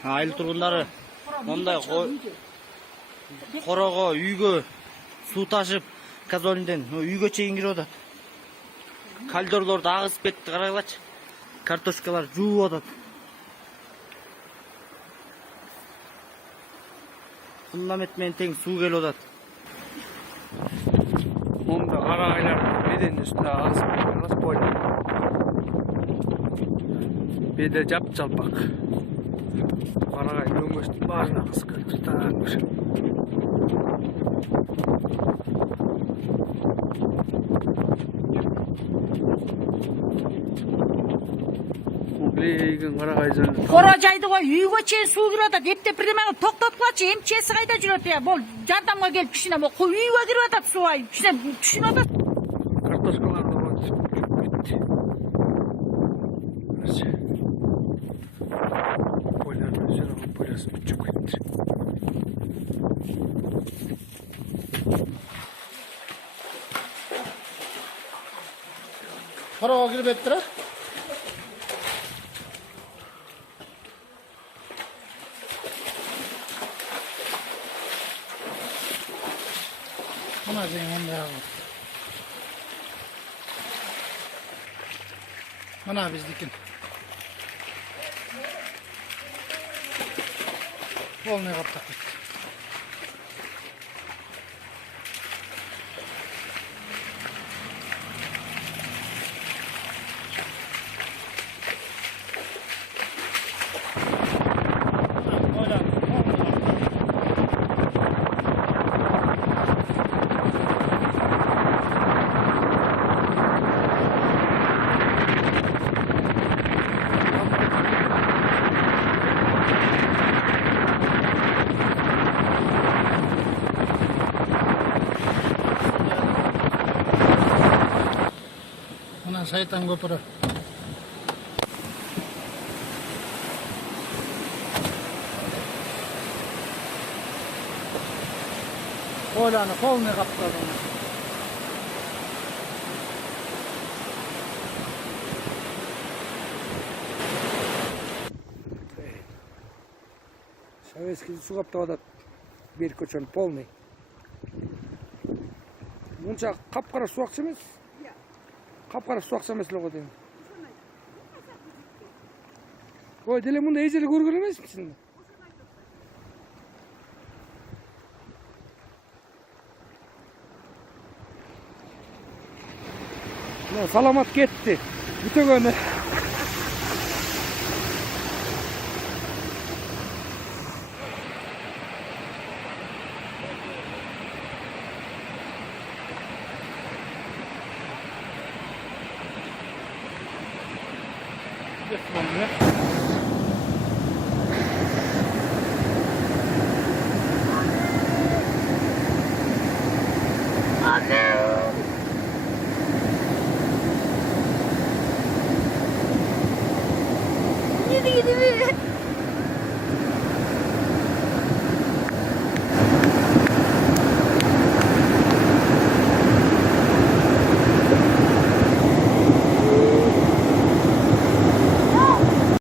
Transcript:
Айыл тұрғындары мындай қорого, үйгө суу ташып, казонден үйгө чейин кирип атат. Кальдорлорду агызып кетти, карагылачы. Картошкалар жууп атат. Фундамент менен тең суу келип атат. Монда карагайлар беден үстүнө агызып койду. Беде жап-жалпак. Карагай дөңгөчтүн баарына агызып кетти. Кора жайды кой, үйгө чейин суу кирип атат. Эптеп бирдеме токтоткулачы, эмчеси кайда жүрөт я? Бул жардамга келип кичине могу үйгө кирип атат суу ай. Кичине түшүнүп атат. Картошкалар да кетти. Пойларды жүрөп полясын чөп кетти. Корого кирип эптир. Mana Mana bizdikin. Polniy kaptak ketdi. Шайтан көпірі. Поляны полный қаптады. Советский су қаптады. Бер көчөн полный. Мунча қап-қара су акча емес. Қап-қара су ақша мәселе ғой деймін. Ой, деле мұнда ежелі көрген емеспісің? Саламат кетті. Бүтөгені. Anne!